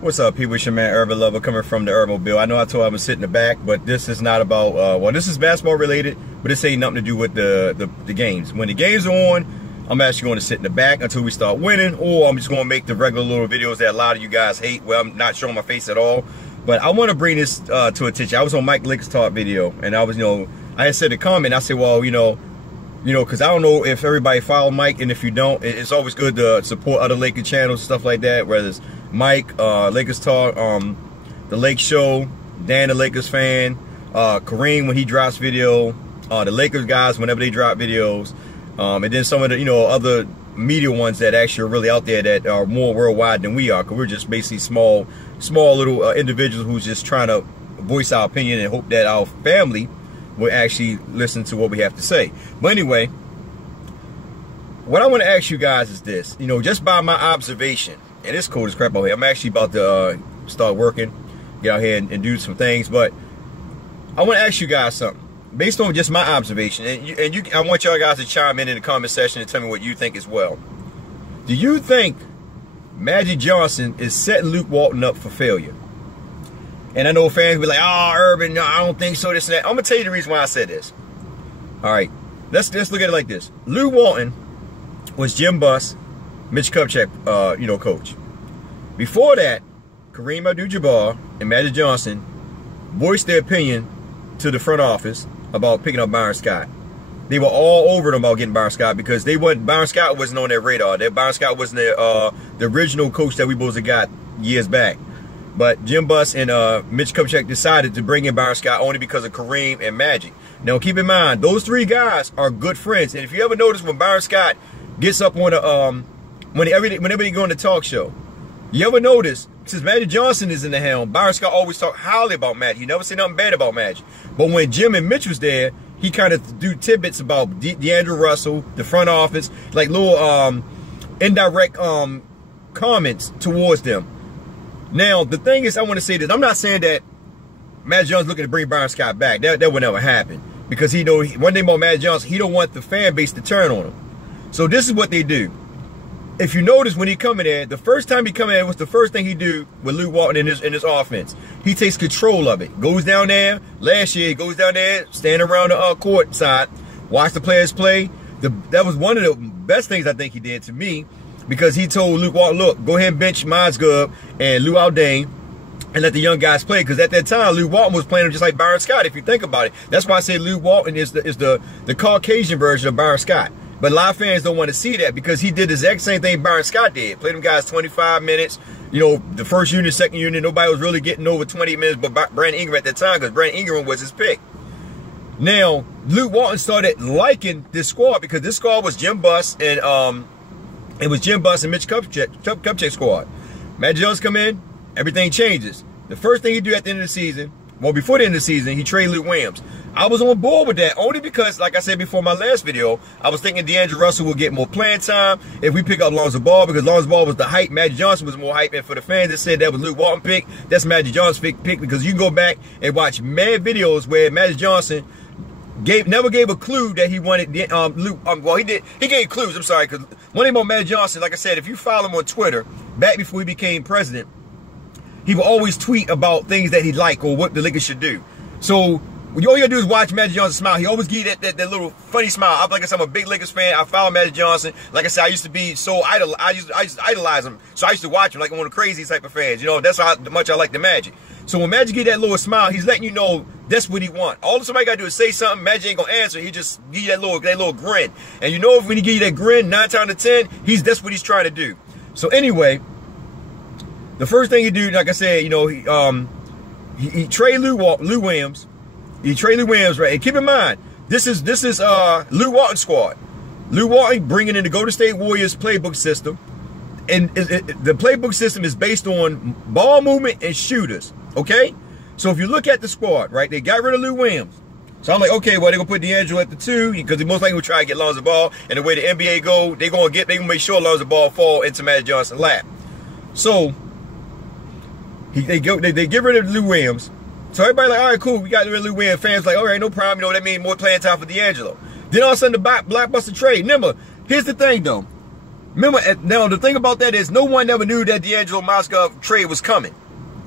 What's up, people? It's your man Urban Lover coming from the Urban. I know I told you I was sitting in the back, but this is not about, well, this is basketball related, but this ain't nothing to do with the games. When the games are on, I'm actually going to sit in the back until we start winning, or I'm just going to make the regular little videos that a lot of you guys hate, where I'm not showing my face at all. But I want to bring this to attention. I was on Mike Lakers Talk video, and I was, I had said a comment, I said, well, because I don't know if everybody follow Mike, and if you don't, it's always good to support other Lakers channels, stuff like that, whether it's Mike, Lakers Talk, the Lake Show, Dan the Lakers fan, Kareem when he drops video, the Lakers guys whenever they drop videos, and then some of the other media ones that actually are really out there that are more worldwide than we are, because we're just basically small little individuals who's just trying to voice our opinion and hope that our family will actually listen to what we have to say. But anyway, what I want to ask you guys is this, just by my observation, and it's cold as crap out here. I'm actually about to start working, get out here and do some things, but I want to ask you guys something based on just my observation, and I want y'all guys to chime in the comment section and tell me what you think as well. Do you think Magic Johnson is setting Luke Walton up for failure? And I know fans will be like, oh, Urban, no, I don't think so, this and that. I'm going to tell you the reason why I said this. All right, let's look at it like this. Luke Walton was Jim Buss, Mitch Kupchak, coach. Before that, Kareem Abdul-Jabbar and Magic Johnson voiced their opinion to the front office about picking up Byron Scott. They were all over them about getting Byron Scott because Byron Scott wasn't on their radar. Byron Scott wasn't the original coach that we both got years back. But Jim Buss and Mitch Kupchak decided to bring in Byron Scott only because of Kareem and Magic. Now keep in mind, those three guys are good friends. And if you ever notice when Byron Scott gets up on the whenever they go on the talk show, you ever notice, since Magic Johnson is in the helm, Byron Scott always talk highly about Magic. You never say nothing bad about Magic. But when Jim and Mitch was there, he kind of do tidbits about D'Angelo Russell, the front office, like little indirect comments towards them. Now, the thing is, I want to say this. I'm not saying that Magic Johnson's looking to bring Byron Scott back. That would never happen. Because he know one thing about Magic Johnson, he don't want the fan base to turn on him. So this is what they do. If you notice when he come in there, the first time he come in there, what's the first thing he do with Luke Walton in his offense? He takes control of it. Goes down there. Last year, he goes down there, stand around the court side, watch the players play. That was one of the best things I think he did to me, because he told Luke Walton, look, go ahead and bench Mozgub and Lou Aldane and let the young guys play. Because at that time, Luke Walton was playing just like Byron Scott, if you think about it. That's why I say Luke Walton is the Caucasian version of Byron Scott. But a lot of fans don't want to see that because he did the exact same thing Byron Scott did. Played them guys 25 minutes. The first unit, second unit, nobody was really getting over 20 minutes but Brandon Ingram at that time, because Brandon Ingram was his pick. Now, Luke Walton started liking this squad because this squad was Jim Buss and it was Jim Buss and Mitch Kupchak squad. Magic Johnson come in, everything changes. The first thing he do at the end of the season, well, before the end of the season, he traded Luke Williams. I was on board with that only because, like I said before my last video, I was thinking D'Angelo Russell will get more playing time if we pick up Lonzo Ball, because Lonzo Ball was the hype. Magic Johnson was more hype. And for the fans that said that was Luke Walton pick, that's Magic Johnson's pick, because you can go back and watch mad videos where Magic Johnson never gave a clue that he wanted Luke. Well, he did. He gave clues. I'm sorry, because one thing about Magic Johnson, like I said, if you follow him on Twitter, back before he became president, he would always tweet about things that he liked or what the Lakers should do. So all you gotta do is watch Magic Johnson smile. He always give you that little funny smile. Like I said, I'm a big Lakers fan. I follow Magic Johnson. Like I said, I used to be so I used to idolize him. So I used to watch him like one of the crazy type of fans. That's how much I like the Magic. So when Magic get that little smile, he's letting you know that's what he want. All somebody gotta do is say something. Magic ain't gonna answer. He just give you that little grin. And when he give you that grin, 9 times out of 10, that's what he's trying to do. So anyway, the first thing he do, like I said, he trade Lou Williams. He traded Lou Williams, right? And keep in mind, this is Luke Walton's squad. Luke Walton bringing in the Golden State Warriors playbook system, and the playbook system is based on ball movement and shooters. Okay, so if you look at the squad, right, they got rid of Lou Williams. So I'm like, okay, well, they're gonna put D'Angelo at the 2 because they most likely will try to get Lonzo Ball. And the way the NBA go, they gonna make sure Lonzo Ball fall into Magic Johnson's lap. So they get rid of Lou Williams. So everybody like, all right, cool, we got rid of Lou Williams. Fans like, all right, no problem. That means more playing time for D'Angelo. Then all of a sudden the blockbuster trade. Remember, here's the thing though. Remember, now the thing about that is no one ever knew that D'Angelo Moskov trade was coming.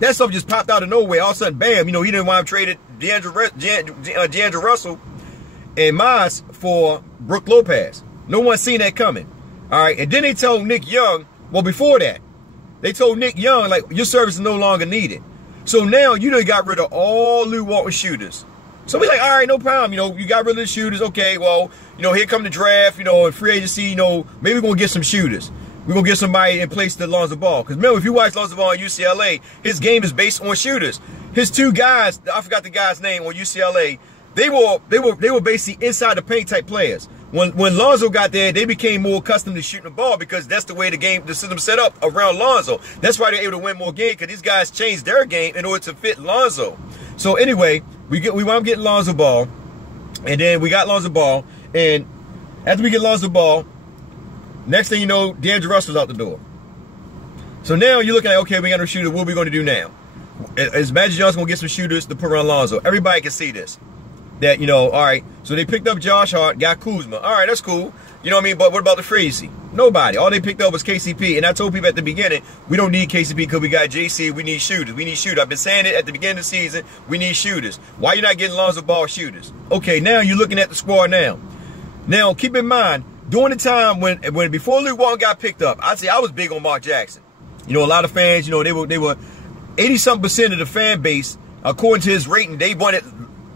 That stuff just popped out of nowhere. All of a sudden, bam, you know, he didn't want to trade D'Angelo Russell and Moss for Brook Lopez. No one seen that coming. All right, and then they told Nick Young, well, before that, they told Nick Young, like, your service is no longer needed. So now you done got rid of all Luke Walton shooters. So we like, all right, no problem. You know, you got rid of the shooters. Okay, well, you know, here come the draft, you know, and free agency, you know, maybe we're going to get some shooters. We're going to get somebody in place to Lonzo Ball. Because remember, if you watch Lonzo Ball at UCLA, his game is based on shooters. His two guys, I forgot the guy's name on UCLA, they were basically inside the paint type players. When Lonzo got there, they became more accustomed to shooting the ball because that's the way the system set up around Lonzo. That's why they're able to win more games, because these guys changed their game in order to fit Lonzo. So anyway, we wound up getting Lonzo Ball, and then we got Lonzo Ball, and after we get Lonzo Ball, next thing you know, D'Angelo Russell's out the door. So now you're looking at, okay, we got a shooter. What are we going to do now? Is Magic Johnson going to get some shooters to put around Lonzo? Everybody can see this. That, you know, all right, so they picked up Josh Hart, got Kuzma. All right, that's cool. You know what I mean? But what about the free agency? Nobody. All they picked up was KCP. And I told people at the beginning, we don't need KCP because we got JC. We need shooters. We need shooters. I've been saying it at the beginning of the season. We need shooters. Why you not getting Lonzo Ball shooters? Okay, now you're looking at the squad now. Now, keep in mind, during the time when before Luke Walton got picked up, I'd say I was big on Mark Jackson. You know, a lot of fans, you know, they were 80-something% of the fan base, according to his rating, they wanted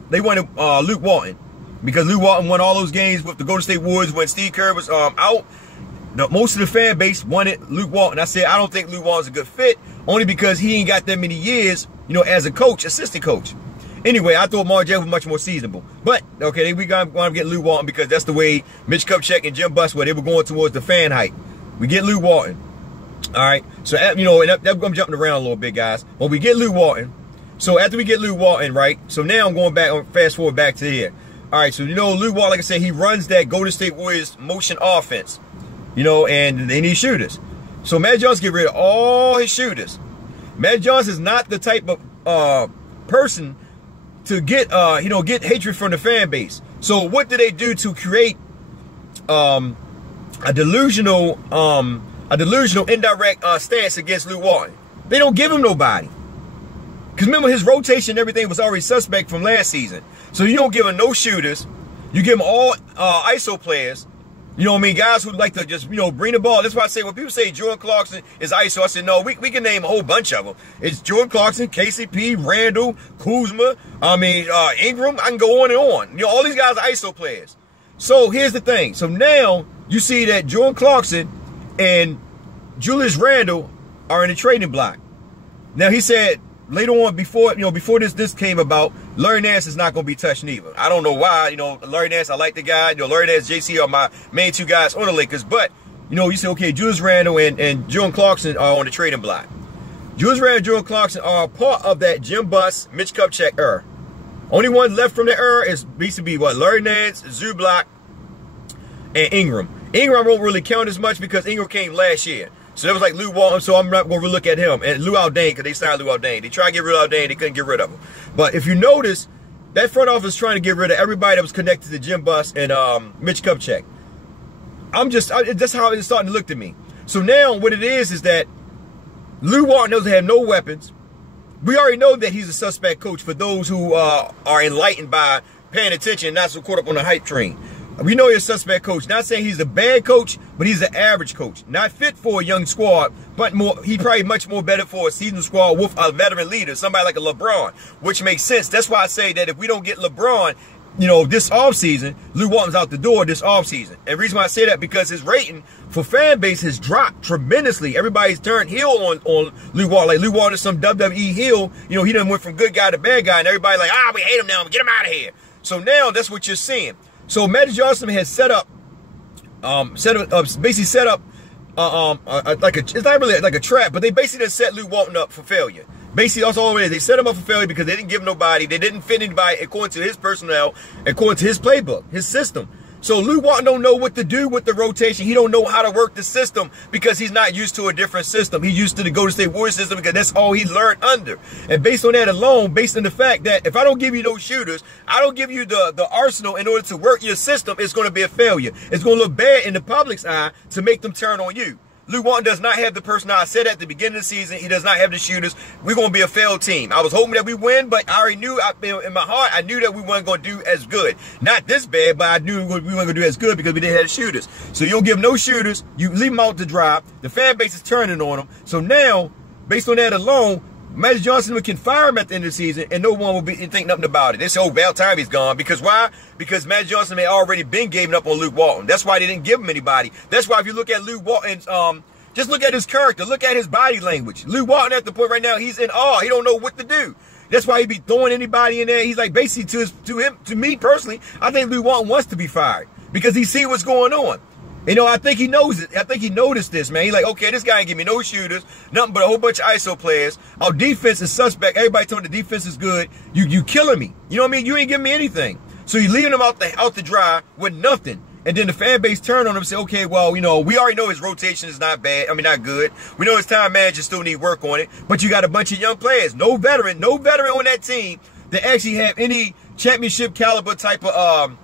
Luke Walton, because Luke Walton won all those games with the Golden State Warriors when Steve Kerr was out. Most of the fan base wanted Luke Walton. I said, I don't think Luke Walton's a good fit, only because he ain't got that many years, you know, as a coach, assistant coach. Anyway, I thought Mark Jackson was much more seasonable. But, okay, we got to get Luke Walton because that's the way Mitch Kupchak and Jim Buss were. They were going towards the fan hype. We get Luke Walton. All right. So, you know, and I'm jumping around a little bit, guys. But we get Luke Walton. So after we get Luke Walton, right? So now I'm going back, fast forward back to here. All right, so you know, Luke Walton, like I said, he runs that Golden State Warriors motion offense. You know, and they need shooters. So Magic Johnson get rid of all his shooters. Magic Johnson is not the type of person to get you know, get hatred from the fan base. So what do they do to create a delusional indirect stance against Luke Walton? They don't give him nobody. Because remember, his rotation and everything was already suspect from last season. So you don't give him no shooters. You give him all ISO players. You know what I mean? Guys who like to just, you know, bring the ball. That's why I say when people say Jordan Clarkson is ISO, I said, no, we can name a whole bunch of them. It's Jordan Clarkson, KCP, Randall, Kuzma, Ingram. I can go on and on. You know, all these guys are ISO players. So here's the thing. So now you see that Jordan Clarkson and Julius Randle are in the trading block. Now he said, later on, before this came about, Larry Nance is not going to be touched neither. I don't know why. You know, Larry Nance, I like the guy. You know, Larry Nance, JC are my main two guys on the Lakers. But, you know, you say, okay, Julius Randle and Jordan Clarkson are on the trading block. Julius Randle and Jordan Clarkson are part of that Jim Buss, Mitch Kupchak era. Only one left from the era is BCB, what? Larry Nance, Zubac, and Ingram. Ingram won't really count as much because Ingram came last year. So that was like Luke Walton, so I'm not going to look at him. And Lou Aldane, because they signed Lou Aldane. They tried to get rid of Aldane, they couldn't get rid of him. But if you notice, that front office is trying to get rid of everybody that was connected to Jim Buss and Mitch Kupchak. That's how it's starting to look to me. So now what it is that Lou Walton doesn't have no weapons. We already know that he's a suspect coach for those who are enlightened by paying attention and not so caught up on the hype train. We know he's a suspect coach. Not saying he's a bad coach, but he's an average coach. Not fit for a young squad, but he probably much more better for a seasoned squad with a veteran leader, somebody like a LeBron, which makes sense. That's why I say that if we don't get LeBron, you know, this offseason, Luke Walton's out the door this offseason. And the reason why I say that, because his rating for fan base has dropped tremendously. Everybody's turned heel on Luke Walton. Like Luke Walton is some WWE heel. You know, he done went from good guy to bad guy, and everybody like, we hate him now. Get him out of here. So now that's what you're seeing. So Magic Johnson has set up it's not really like a trap, but they basically just set Luke Walton up for failure. Basically, that's all it is. They set him up for failure because they didn't give nobody, they didn't fit anybody according to his personnel, according to his playbook, his system. So Luke Walton don't know what to do with the rotation. He don't know how to work the system because he's not used to a different system. He's used to the Golden State Warriors system because that's all he learned under. And based on that alone, based on the fact that if I don't give you those shooters, I don't give you the arsenal in order to work your system, it's going to be a failure. It's going to look bad in the public's eye to make them turn on you. Luke Walton does not have the personnel. I said at the beginning of the season, he does not have the shooters. We're going to be a failed team. I was hoping that we win, but I already knew in my heart, I knew that we weren't going to do as good. Not this bad, but I knew we weren't going to do as good because we didn't have the shooters. So you don't give them no shooters. You leave them out to dry. The fan base is turning on them. So now, based on that alone, Magic Johnson can fire him at the end of the season, and no one will think nothing about it. They say, oh, about time he's gone. Because why? Because Magic Johnson had already been giving up on Luke Walton. That's why they didn't give him anybody. That's why if you look at Luke Walton's, just look at his character. Look at his body language. Luke Walton at the point right now, he's in awe. He don't know what to do. That's why he be throwing anybody in there. He's like, basically, to me personally, I think Luke Walton wants to be fired because he see what's going on. You know, I think he knows it. I think he noticed this, man. He's like, okay, this guy ain't give me no shooters, nothing but a whole bunch of ISO players. Our defense is suspect. Everybody told me the defense is good. You killing me. You know what I mean? You ain't giving me anything. So you're leaving him out the dry with nothing. And then the fan base turn on him and say, okay, well, you know, we already know his rotation is not bad. I mean, not good. We know his time management still need work on it. But you got a bunch of young players. No veteran on that team that actually have any championship caliber type of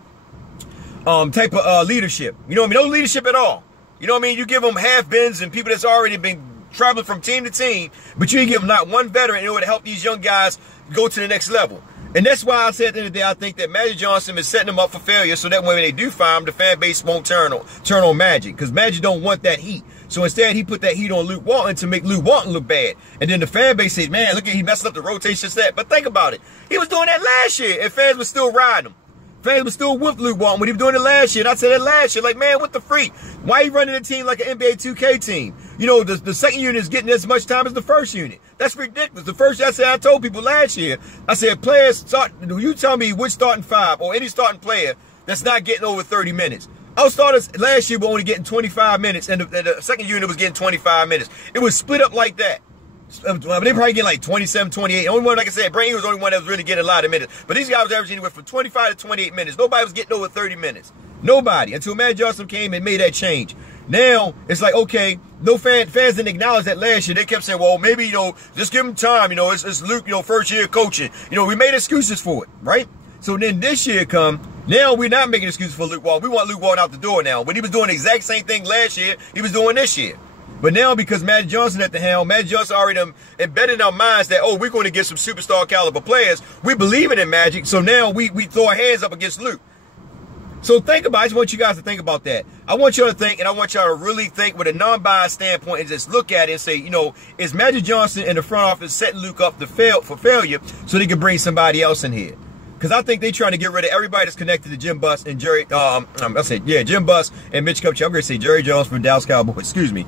leadership. You know what I mean? No leadership at all. You know what I mean? You give them half-bins and people that's already been traveling from team to team, but you ain't give them not one veteran in order to help these young guys go to the next level. And that's why I said at the end of the day, I think that Magic Johnson is setting them up for failure so that when they do fire him, the fan base won't turn on Magic because Magic don't want that heat. So instead, he put that heat on Luke Walton to make Luke Walton look bad. And then the fan base said, man, look at he messed up the rotation set. But think about it. He was doing that last year and fans were still riding him. Fans were still with Luke Walton when he was doing it last year. And I said that last year, like, man, what the freak? Why are you running a team like an NBA 2K team? You know, the second unit is getting as much time as the first unit. That's ridiculous. The first, I told people last year, I said, players, you tell me which starting five or any starting player that's not getting over 30 minutes. Our starters last year were only getting 25 minutes, and the second unit was getting 25 minutes. It was split up like that. They probably get like 27, 28. The only one, like I said, Brady was the only one that was really getting a lot of minutes. But these guys was averaging anywhere from 25 to 28 minutes. Nobody was getting over 30 minutes. Nobody. Until Magic Johnson came and made that change. Now, it's like, okay, no fans didn't acknowledge that last year. They kept saying, well, maybe, you know, just give him time. You know, it's Luke, you know, first year coaching. You know, we made excuses for it, right? So then this year come, now we're not making excuses for Luke Walton. We want Luke Walton out the door now. When he was doing the exact same thing last year, he was doing this year. But now, because Magic Johnson at the helm, Magic Johnson already embedded in our minds that, oh, we're going to get some superstar caliber players. We believe in Magic, so now we throw our hands up against Luke. So think about it. I just want you guys to think about that. I want y'all to think, and I want y'all to really think with a non-biased standpoint and just look at it and say, you know, is Magic Johnson in the front office setting Luke up for failure so they can bring somebody else in here? Because I think they're trying to get rid of everybody that's connected to Jim Buss and Jim Buss and Mitch Kupchak. I'm going to say Jerry Jones from Dallas Cowboys. Excuse me.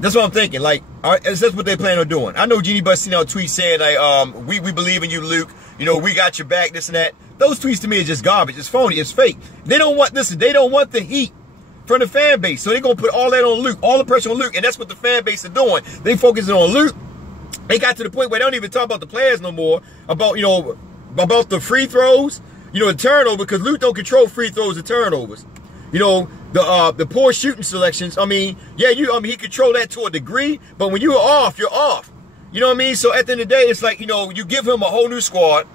That's what I'm thinking. Like, that's what they plan on doing. I know Jeannie Buss seen out tweets saying, like, we believe in you, Luke. You know, we got your back, this and that. Those tweets to me are just garbage. It's phony. It's fake. They don't want this. They don't want the heat from the fan base. So they're going to put all that on Luke, all the pressure on Luke. And that's what the fan base is doing. They focusing on Luke. They got to the point where they don't even talk about the players no more, about, you know, about the free throws, you know, the turnover, because Luke don't control free throws and turnovers. You know, the poor shooting selections. I mean, yeah, he control that to a degree, but when you're off, you're off. You know what I mean? So at the end of the day, it's like, you know, you give him a whole new squad,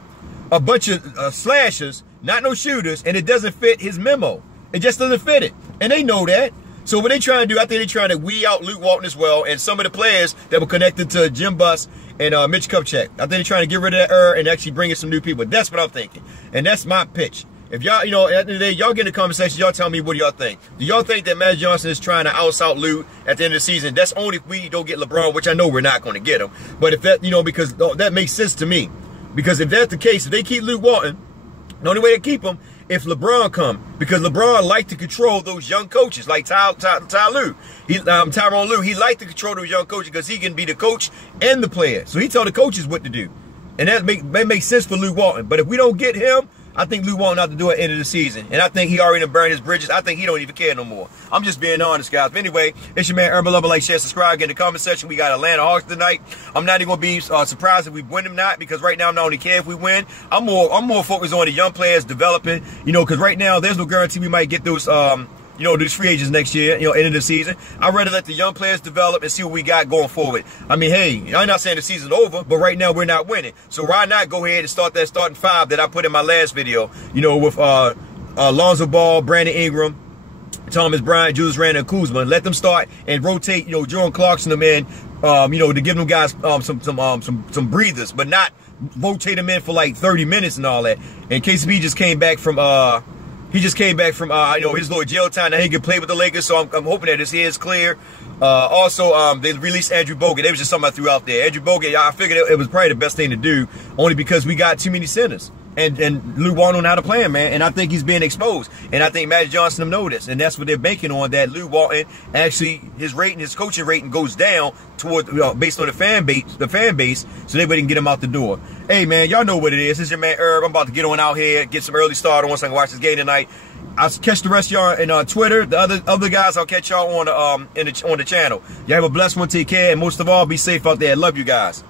a bunch of slashers, not no shooters, and it doesn't fit his memo. It just doesn't fit it. And they know that. So what they trying to do, I think they're trying to weed out Luke Walton as well, and some of the players that were connected to Jim Buss and Mitch Kupchak. I think they're trying to get rid of that and actually bring in some new people. That's what I'm thinking. And that's my pitch. If y'all, you know, at the end of the day, y'all get in the comment section, y'all tell me what y'all think. Do y'all think that Magic Johnson is trying to out Luke at the end of the season? That's only if we don't get LeBron, which I know we're not going to get him. But if that, you know, because that makes sense to me. Because if that's the case, if they keep Luke Walton, the only way to keep him, if LeBron come, because LeBron like to control those young coaches, like Tyronn Lue. He like to control those young coaches because he can be the coach and the player. So he tell the coaches what to do. And that makes sense for Luke Walton. But if we don't get him, I think Luke Walton out to do it at the end of the season. And I think he already burned his bridges. I think he don't even care no more. I'm just being honest, guys. But anyway, it's your man, Urban Lover. Like, share, subscribe. Get in the comment section. We got Atlanta Hawks tonight. I'm not even going to be surprised if we win them not, because right now I don't only care if we win. I'm more focused on the young players developing, you know, because right now there's no guarantee we might get those, you know, these free agents next year, you know, end of the season. I'd rather let the young players develop and see what we got going forward. I mean, hey, I'm not saying the season's over, but right now we're not winning. So why not go ahead and start that starting five that I put in my last video, you know, with Lonzo Ball, Brandon Ingram, Thomas Bryant, Julius Randle, and Kuzma. Let them start and rotate, you know, Jordan Clarkson them in, you know, to give them guys some breathers, but not rotate them in for like 30 minutes and all that. And KCP just came back from you know, his little jail time. Now he can play with the Lakers, so I'm hoping that his hair is clear. Also, they released Andrew Bogut. That was just something I threw out there. Andrew Bogut, I figured it was probably the best thing to do, only because we got too many centers. And Luke Walton know how to play him, man. And I think he's being exposed. And I think Magic Johnson know this. And that's what they're banking on, that Luke Walton actually, his coaching rating goes down toward, based on the fan base, so they wouldn't get him out the door. Hey, man, y'all know what it is. This is your man, Herb. I'm about to get on out here, get some early start on so I can watch this game tonight. I'll catch the rest of y'all in Twitter. The other guys, I'll catch y'all on the channel. Y'all have a blessed one. Take care. And most of all, be safe out there. Love you guys.